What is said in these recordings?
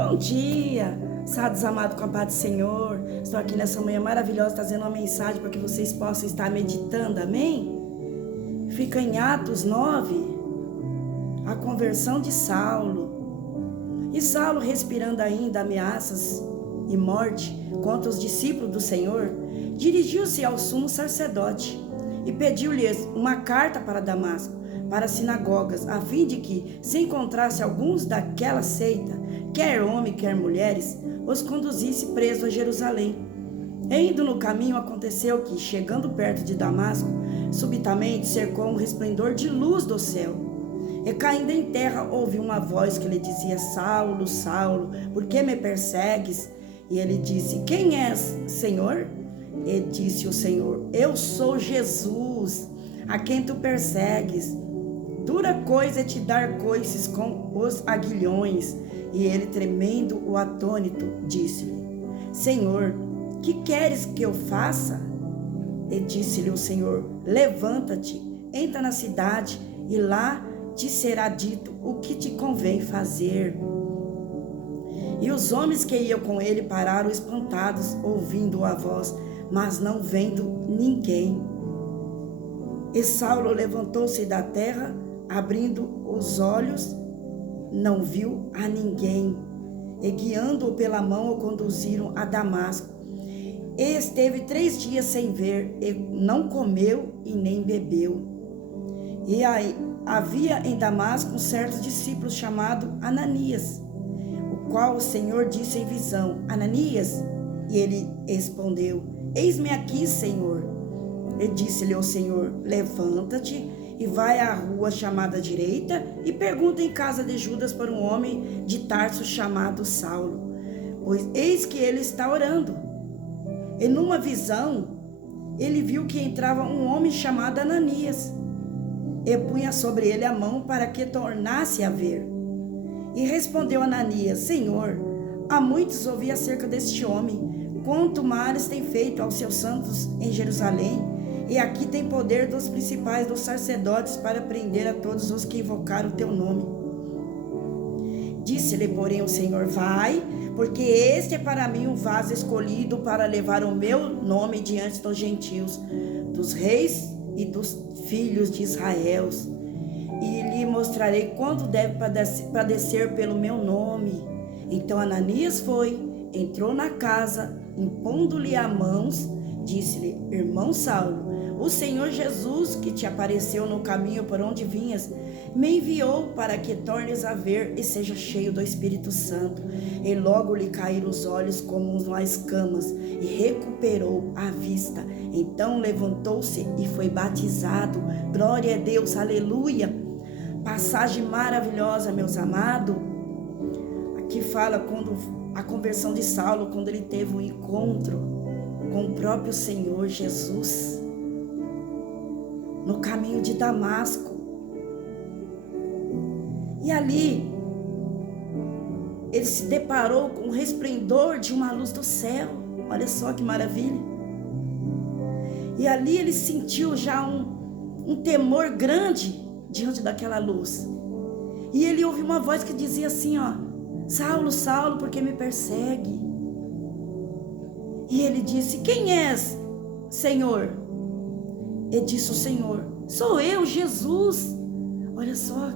Bom dia, sábios amados, com a paz do Senhor. Estou aqui nessa manhã maravilhosa trazendo uma mensagem para que vocês possam estar meditando, amém? Fica em Atos 9, a conversão de Saulo. E Saulo, respirando ainda ameaças e morte contra os discípulos do Senhor, dirigiu-se ao sumo sacerdote e pediu-lhes uma carta para Damasco, para as sinagogas, a fim de que, se encontrasse alguns daquela seita, quer homem, quer mulheres, os conduzisse preso a Jerusalém. E indo no caminho, aconteceu que, chegando perto de Damasco, subitamente cercou um resplendor de luz do céu. E caindo em terra, ouviu uma voz que lhe dizia: Saulo, Saulo, por que me persegues? E ele disse: Quem és, Senhor? E disse o Senhor: Eu sou Jesus, a quem tu persegues. Dura coisa é te dar coices com os aguilhões. E ele, tremendo o atônito, disse-lhe: Senhor, que queres que eu faça? E disse-lhe o Senhor: Levanta-te, entra na cidade, e lá te será dito o que te convém fazer. E os homens que iam com ele pararam espantados, ouvindo a voz, mas não vendo ninguém. E Saulo levantou-se da terra, abrindo os olhos, não viu a ninguém. E guiando-o pela mão, o conduziram a Damasco. E esteve 3 dias sem ver, e não comeu e nem bebeu. E aí havia em Damasco um certo discípulo chamado Ananias, o qual o Senhor disse em visão: Ananias? E ele respondeu: Eis-me aqui, Senhor. E disse-lhe o Senhor: Levanta-te e vai à rua chamada direita e pergunta em casa de Judas por um homem de Tarso chamado Saulo, pois eis que ele está orando. E numa visão ele viu que entrava um homem chamado Ananias, e punha sobre ele a mão para que tornasse a ver. E respondeu Ananias: Senhor, há muitos ouvi acerca deste homem, quanto males tem feito aos seus santos em Jerusalém, e aqui tem poder dos principais dos sacerdotes para prender a todos os que invocaram o teu nome. Disse-lhe, porém, o Senhor: Vai, porque este é para mim um vaso escolhido para levar o meu nome diante dos gentios, dos reis e dos filhos de Israel, e lhe mostrarei quanto deve padecer pelo meu nome. Então Ananias foi, entrou na casa, impondo-lhe as mãos, disse-lhe: Irmão Saulo, o Senhor Jesus, que te apareceu no caminho por onde vinhas, me enviou para que tornes a ver e seja cheio do Espírito Santo. E logo lhe caíram os olhos como umas escamas, e recuperou a vista. Então levantou-se e foi batizado. Glória a Deus, aleluia. Passagem maravilhosa, meus amados. Aqui fala quando a conversão de Saulo, quando ele teve um encontro com o próprio Senhor Jesus no caminho de Damasco. E ali ele se deparou com o resplendor de uma luz do céu. Olha só que maravilha. E ali ele sentiu já um temor grande diante daquela luz. E ele ouviu uma voz que dizia assim, ó: Saulo, Saulo, por que me persegue? E ele disse: Quem és, Senhor? E disse o Senhor: Sou eu, Jesus. Olha só.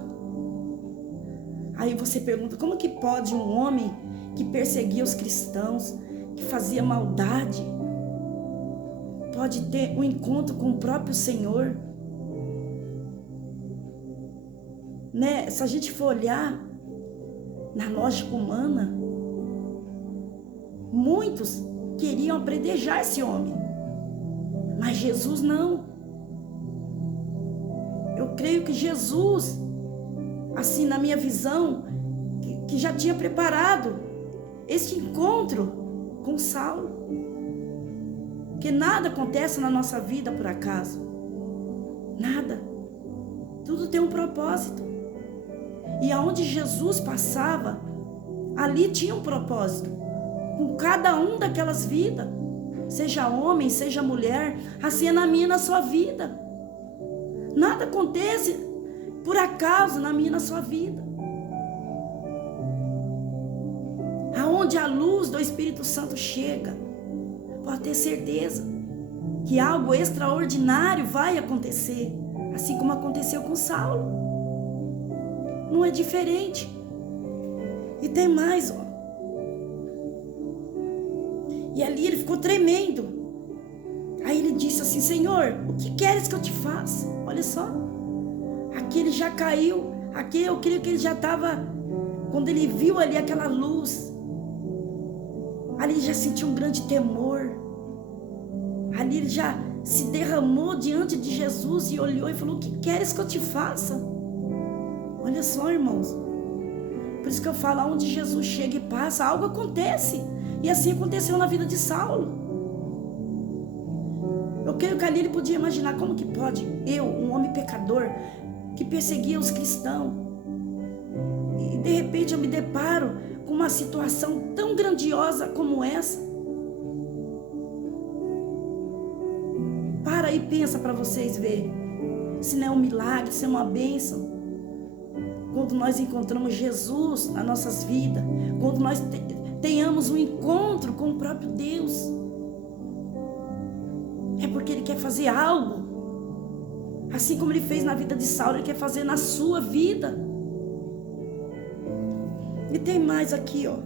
Aí você pergunta: como que pode um homem que perseguia os cristãos, que fazia maldade, pode ter um encontro com o próprio Senhor? Né? Se a gente for olhar na lógica humana, muitos queriam apedrejar esse homem, mas Jesus não. Eu creio que Jesus, assim na minha visão, que já tinha preparado este encontro com Saulo. Que nada acontece na nossa vida por acaso. Nada. Tudo tem um propósito. E aonde Jesus passava, ali tinha um propósito. Com cada um daquelas vidas. Seja homem, seja mulher, assim é na minha e na sua vida. Nada acontece por acaso na minha e na sua vida. aonde a luz do Espírito Santo chega, pode ter certeza que algo extraordinário vai acontecer, assim como aconteceu com Saulo. Não é diferente. E tem mais, ó. E ali ele ficou tremendo. Aí ele disse assim: Senhor, o que queres que eu te faça? Olha só. Aqui ele já caiu. Aqui eu creio que ele já estava. Quando ele viu ali aquela luz, ali ele já sentiu um grande temor. Ali ele já se derramou diante de Jesus e olhou e falou: o que queres que eu te faça? Olha só, irmãos. Por isso que eu falo, aonde Jesus chega e passa, algo acontece. E assim aconteceu na vida de Saulo. Eu creio que ali ele podia imaginar: como que pode eu, um homem pecador, que perseguia os cristãos, e de repente eu me deparo com uma situação tão grandiosa como essa? Para e pensa para vocês verem, se não é um milagre, se é uma bênção. Quando nós encontramos Jesus nas nossas vidas, quando nós tenhamos um encontro com o próprio Deus, é porque Ele quer fazer algo. Assim como Ele fez na vida de Saulo, Ele quer fazer na sua vida. E tem mais aqui, ó.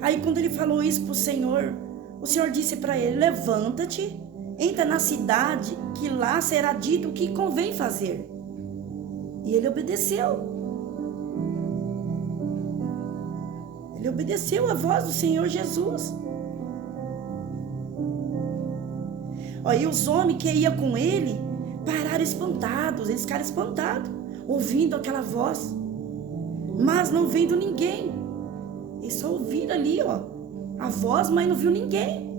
Aí quando ele falou isso para o Senhor disse para ele: levanta-te, entra na cidade, que lá será dito o que convém fazer. E ele obedeceu. Ele obedeceu a voz do Senhor Jesus. E os homens que iam com ele pararam espantados. Eles ficaram espantados, ouvindo aquela voz, mas não vendo ninguém. Eles só ouviram ali, a voz, mas não viu ninguém.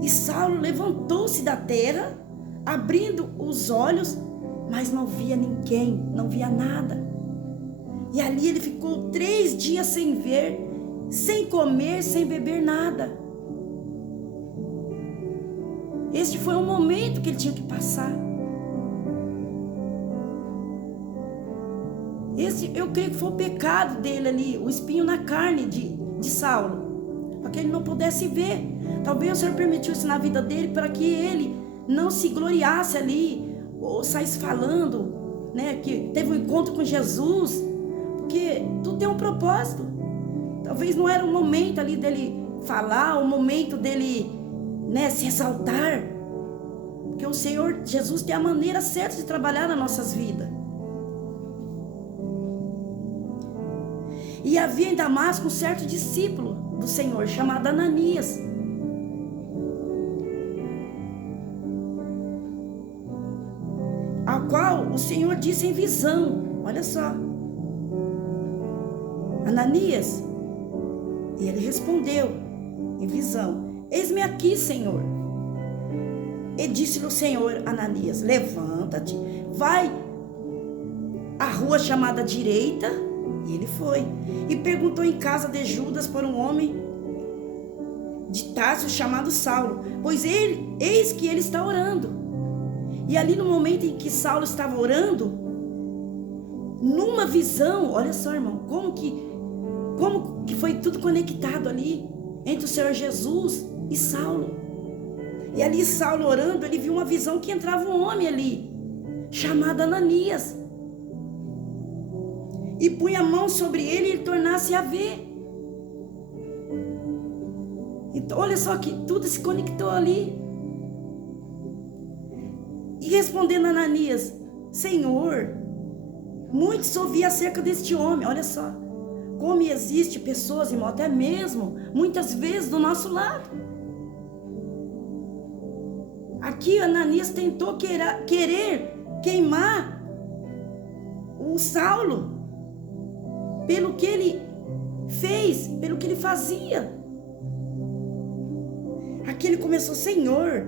E Saulo levantou-se da terra, abrindo os olhos, mas não via ninguém, não via nada. E ali ele ficou 3 dias sem ver, sem comer, sem beber nada. Este foi um momento que ele tinha que passar. Esse, eu creio que foi o pecado dele ali, o espinho na carne de Saulo, para que ele não pudesse ver. Talvez o Senhor permitiu isso na vida dele para que ele não se gloriasse ali, ou saísse falando, né, que teve um encontro com Jesus, porque tudo tem um propósito. Talvez não era o momento ali dele falar, o momento dele, né, se exaltar, porque o Senhor Jesus tem a maneira certa de trabalhar nas nossas vidas. E havia em Damasco um certo discípulo do Senhor, chamado Ananias. Ao qual o Senhor disse em visão: olha só, Ananias. E ele respondeu em visão: eis-me aqui, Senhor. E disse-lhe o Senhor: Ananias, levanta-te, vai à rua chamada direita. E ele foi e perguntou em casa de Judas por um homem de Tarso chamado Saulo, pois eis que ele está orando. E ali no momento em que Saulo estava orando, numa visão, olha só, irmão, como que foi tudo conectado ali entre o Senhor Jesus e Saulo. E ali Saulo orando, ele viu uma visão que entrava um homem ali, chamado Ananias, e punha a mão sobre ele e ele tornasse a ver. Então olha só que tudo se conectou ali. E respondendo Ananias: Senhor, muitos ouvi acerca deste homem. Olha só como existe pessoas, irmão, até mesmo muitas vezes do nosso lado. Aqui Ananias tentou querer queimar o Saulo pelo que ele fez, pelo que ele fazia. Aqui ele começou: Senhor,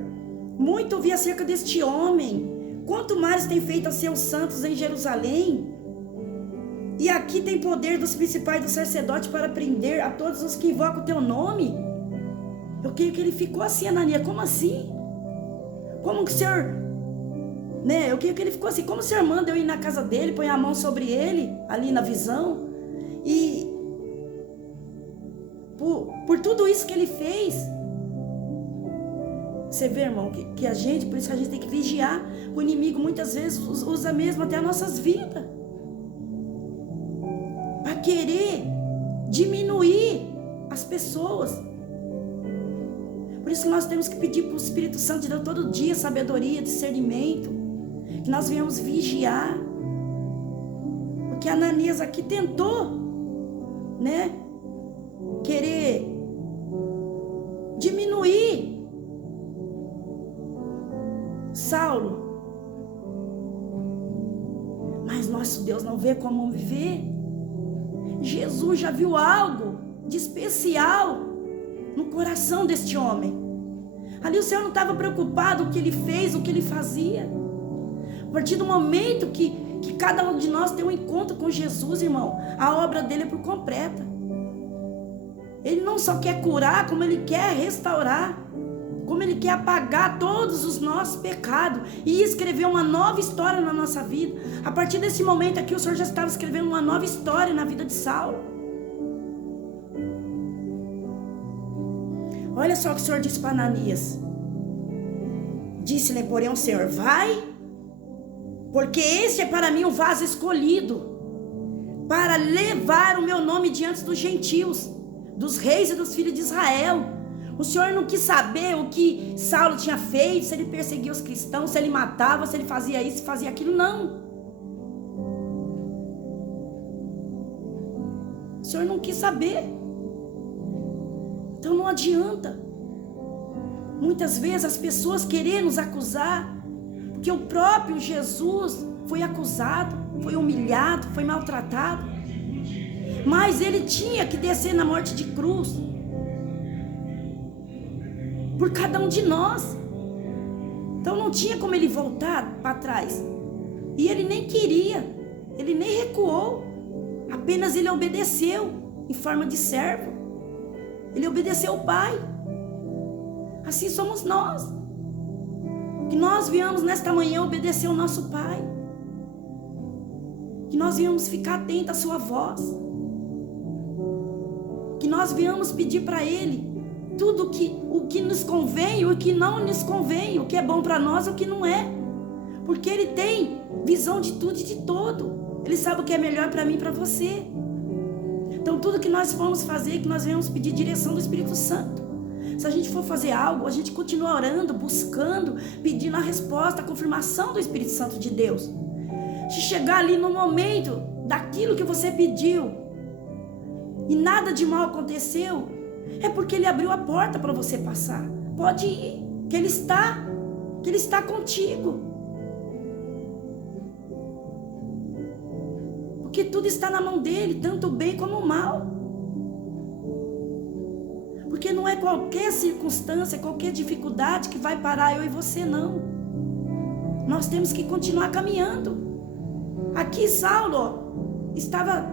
muito ouvi acerca deste homem, quanto mais tem feito a seus santos em Jerusalém, e aqui tem poder dos principais dos sacerdotes para prender a todos os que invocam o teu nome. Eu creio que ele ficou assim: Ananias, como assim? Como que o Senhor né? Eu queria que ele ficou assim, como se Armando, eu ir na casa dele, põe a mão sobre ele, ali na visão, e por tudo isso que ele fez. Você vê, irmão, que a gente, por isso que a gente tem que vigiar. O inimigo muitas vezes usa mesmo até as nossas vidas, para querer diminuir as pessoas. Por isso que nós temos que pedir para o Espírito Santo de Deus todo dia sabedoria, discernimento, que nós venhamos vigiar. Porque Ananias aqui tentou, né, querer diminuir Saulo, mas nosso Deus não vê como vê. Jesus já viu algo de especial no coração deste homem. Ali o Senhor não estava preocupado com o que ele fez, o que ele fazia. A partir do momento que cada um de nós tem um encontro com Jesus, irmão, a obra dele é por completa. Ele não só quer curar, como ele quer restaurar, como ele quer apagar todos os nossos pecados e escrever uma nova história na nossa vida. A partir desse momento aqui, o Senhor já estava escrevendo uma nova história na vida de Saulo. Olha só o que o Senhor disse para Ananias. Disse-lhe, porém, o Senhor: vai, porque este é para mim um vaso escolhido, para levar o meu nome diante dos gentios, dos reis e dos filhos de Israel. O Senhor não quis saber o que Saulo tinha feito, se ele perseguia os cristãos, se ele matava, se ele fazia isso, se fazia aquilo, não. O Senhor não quis saber. Então não adianta. Muitas vezes as pessoas querem nos acusar, porque o próprio Jesus foi acusado, foi humilhado, foi maltratado, mas ele tinha que descer na morte de cruz por cada um de nós. Então não tinha como ele voltar para trás. E ele nem queria, ele nem recuou, apenas ele obedeceu em forma de servo. Ele obedeceu o Pai. Assim somos nós. Que nós viemos nesta manhã obedecer o nosso Pai. Que nós viemos ficar atentos à sua voz. Que nós viemos pedir para Ele tudo o que nos convém e o que não nos convém, o que é bom para nós e o que não é. Porque Ele tem visão de tudo e de todo. Ele sabe o que é melhor para mim e para você. Então tudo que nós formos fazer, que nós venhamos pedir direção do Espírito Santo. Se a gente for fazer algo, a gente continua orando, buscando, pedindo a resposta, a confirmação do Espírito Santo de Deus. Se chegar ali no momento daquilo que você pediu e nada de mal aconteceu, é porque Ele abriu a porta para você passar. Pode ir, que Ele está contigo. Porque tudo está na mão dEle, tanto o bem como o mal. Porque não é qualquer circunstância, qualquer dificuldade que vai parar eu e você, não. Nós temos que continuar caminhando. Aqui Saulo estava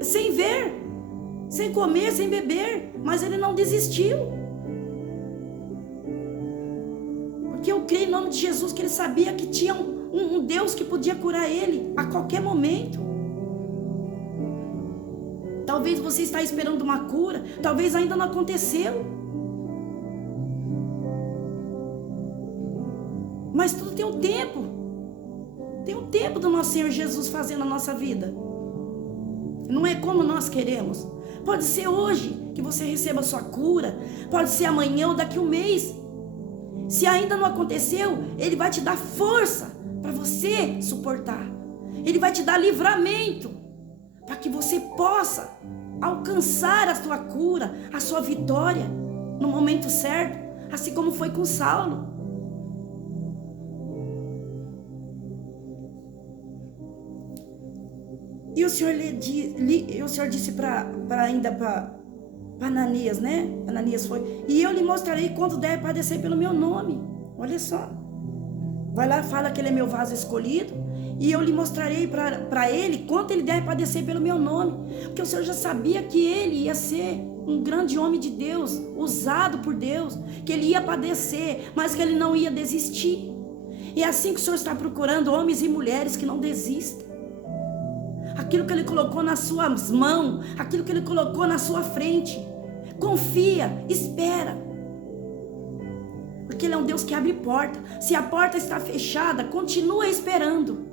sem ver, sem comer, sem beber, mas ele não desistiu. Porque eu creio em nome de Jesus que ele sabia que tinha um Deus que podia curar ele a qualquer momento. Talvez você está esperando uma cura, talvez ainda não aconteceu. Mas tudo tem um tempo. Tem um tempo do nosso Senhor Jesus fazer na nossa vida. Não é como nós queremos. Pode ser hoje que você receba a sua cura, pode ser amanhã ou daqui a um mês. Se ainda não aconteceu, Ele vai te dar força para você suportar. Ele vai te dar livramento para que você possa alcançar a sua cura, a sua vitória no momento certo, assim como foi com Saulo. E o Senhor disse para Ananias, né? Ananias foi: e eu lhe mostrarei quanto deve padecer pelo meu nome. Olha só. Vai lá, fala que ele é meu vaso escolhido, e eu lhe mostrarei para ele quanto ele deve padecer pelo meu nome. Porque o Senhor já sabia que ele ia ser um grande homem de Deus, usado por Deus, que ele ia padecer, mas que ele não ia desistir. E é assim que o Senhor está procurando homens e mulheres que não desistem. Aquilo que Ele colocou nas suas mãos, aquilo que Ele colocou na sua frente, confia, espera. Porque Ele é um Deus que abre porta. Se a porta está fechada, continua esperando.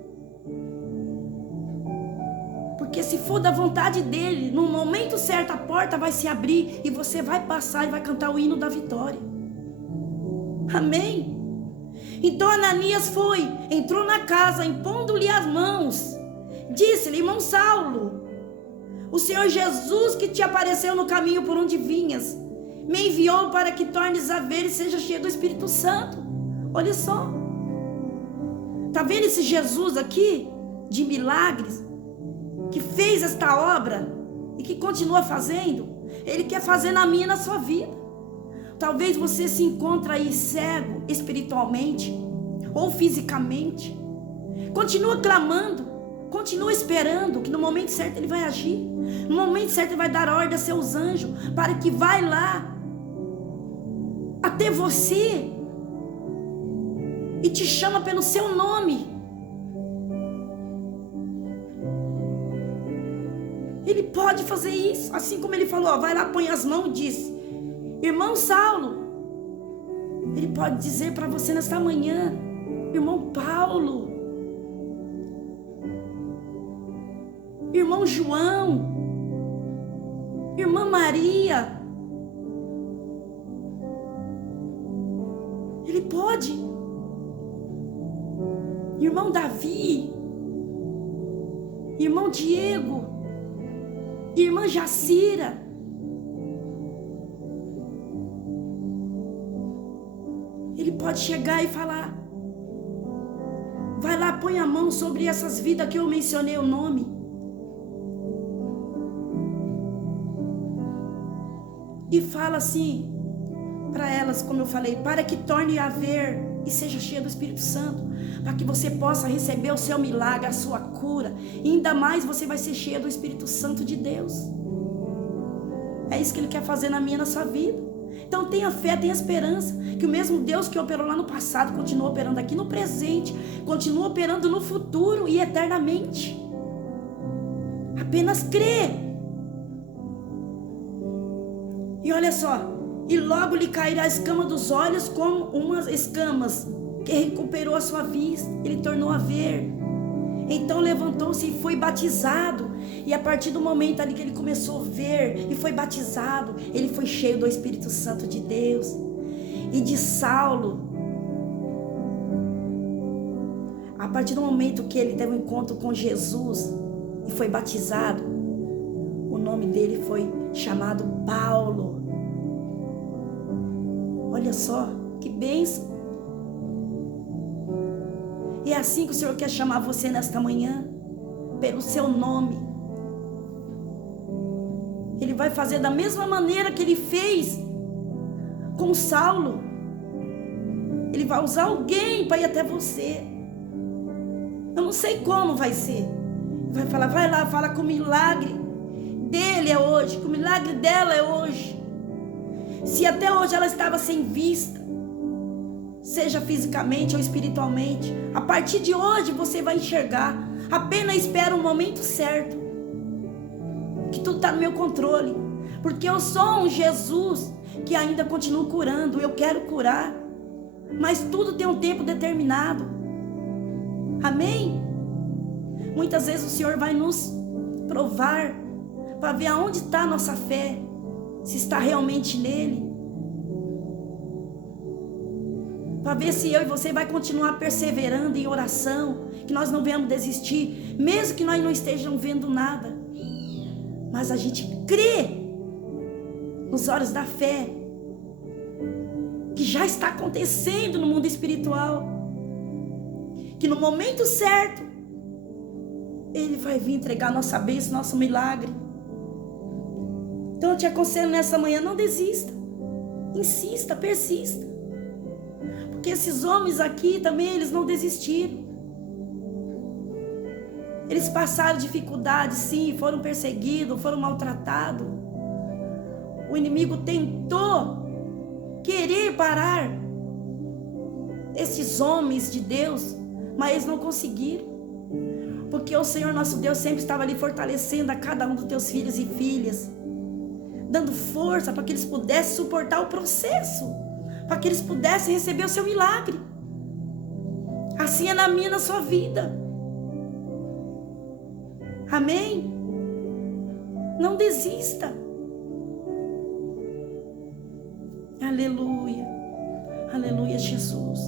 Porque se for da vontade dEle, no momento certo a porta vai se abrir e você vai passar e vai cantar o hino da vitória. Amém? Então Ananias foi, entrou na casa, impondo-lhe as mãos. Disse-lhe: irmão Saulo, o Senhor Jesus que te apareceu no caminho por onde vinhas, me enviou para que tornes a ver e seja cheio do Espírito Santo. Olha só. Está vendo esse Jesus aqui, de milagres, que fez esta obra e que continua fazendo? Ele quer fazer na minha e na sua vida. Talvez você se encontre aí cego espiritualmente ou fisicamente. Continua clamando, continua esperando que no momento certo Ele vai agir. No momento certo Ele vai dar ordem a seus anjos para que vai lá até você e te chama pelo seu nome. Ele pode fazer isso, assim como Ele falou, ó, vai lá, põe as mãos e diz: irmão Saulo. Ele pode dizer para você nesta manhã: irmão Paulo, irmão João, irmã Maria. Ele pode. Irmão Davi, irmão Diego, irmã Jacira. Ele pode chegar e falar: vai lá, põe a mão sobre essas vidas que eu mencionei o nome. E fala assim para elas, como eu falei, para que torne a ver e seja cheia do Espírito Santo, para que você possa receber o seu milagre, a sua cura. E ainda mais você vai ser cheia do Espírito Santo de Deus. É isso que Ele quer fazer na minha e na sua vida. Então tenha fé, tenha esperança, que o mesmo Deus que operou lá no passado continua operando aqui no presente, continua operando no futuro e eternamente. Apenas crê. E olha só, e logo lhe cairá a escama dos olhos como umas escamas, que recuperou a sua vista, ele tornou a ver. Então levantou-se e foi batizado. E a partir do momento ali que ele começou a ver e foi batizado, ele foi cheio do Espírito Santo de Deus. E de Saulo, a partir do momento que ele teve um encontro com Jesus e foi batizado, o nome dele foi chamado Paulo. Olha só, que bênção. E é assim que o Senhor quer chamar você nesta manhã, pelo seu nome. Ele vai fazer da mesma maneira que Ele fez com Saulo. Ele vai usar alguém para ir até você. Eu não sei como vai ser. Vai falar: vai lá, fala que o milagre dele é hoje, que o milagre dela é hoje. Se até hoje ela estava sem vista, seja fisicamente ou espiritualmente, a partir de hoje você vai enxergar. Apenas espera um momento certo, que tudo está no meu controle, porque eu sou um Jesus que ainda continua curando. Eu quero curar, mas tudo tem um tempo determinado. Amém? Muitas vezes o Senhor vai nos provar para ver aonde está a nossa fé, se está realmente nele, para ver se eu e você vai continuar perseverando em oração, que nós não venhamos desistir, mesmo que nós não estejamos vendo nada, mas a gente crê nos olhos da fé, que já está acontecendo no mundo espiritual, que no momento certo Ele vai vir entregar nossa bênção, nosso milagre. Então eu te aconselho nessa manhã: não desista, insista, persista, porque esses homens aqui também, eles não desistiram. Eles passaram dificuldades, sim, foram perseguidos, foram maltratados. O inimigo tentou querer parar, esses homens de Deus, mas eles não conseguiram. Porque o Senhor nosso Deus sempre estava ali fortalecendo a cada um dos teus filhos e filhas, dando força para que eles pudessem suportar o processo, para que eles pudessem receber o seu milagre. Assim é na minha e na sua vida. Amém? Não desista. Aleluia. Aleluia, Jesus.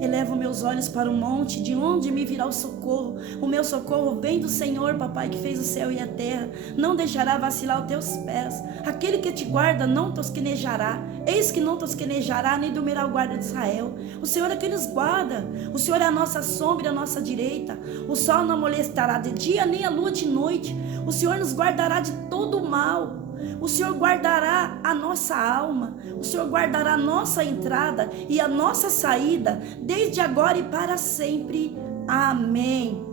Elevo meus olhos para o monte, de onde me virá o socorro. O meu socorro vem do Senhor, papai, que fez o céu e a terra. Não deixará vacilar os teus pés. Aquele que te guarda não tosquenejará. Eis que não tosquenejará, nem dormirá o guarda de Israel. O Senhor é quem nos guarda. O Senhor é a nossa sombra e a nossa direita. O sol não molestará de dia, nem a lua de noite. O Senhor nos guardará de todo o mal. O Senhor guardará a nossa alma. O Senhor guardará a nossa entrada e a nossa saída, desde agora e para sempre. Amém.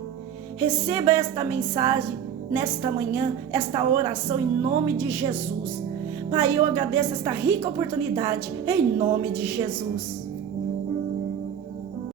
Receba esta mensagem nesta manhã, esta oração em nome de Jesus. Pai, eu agradeço esta rica oportunidade em nome de Jesus.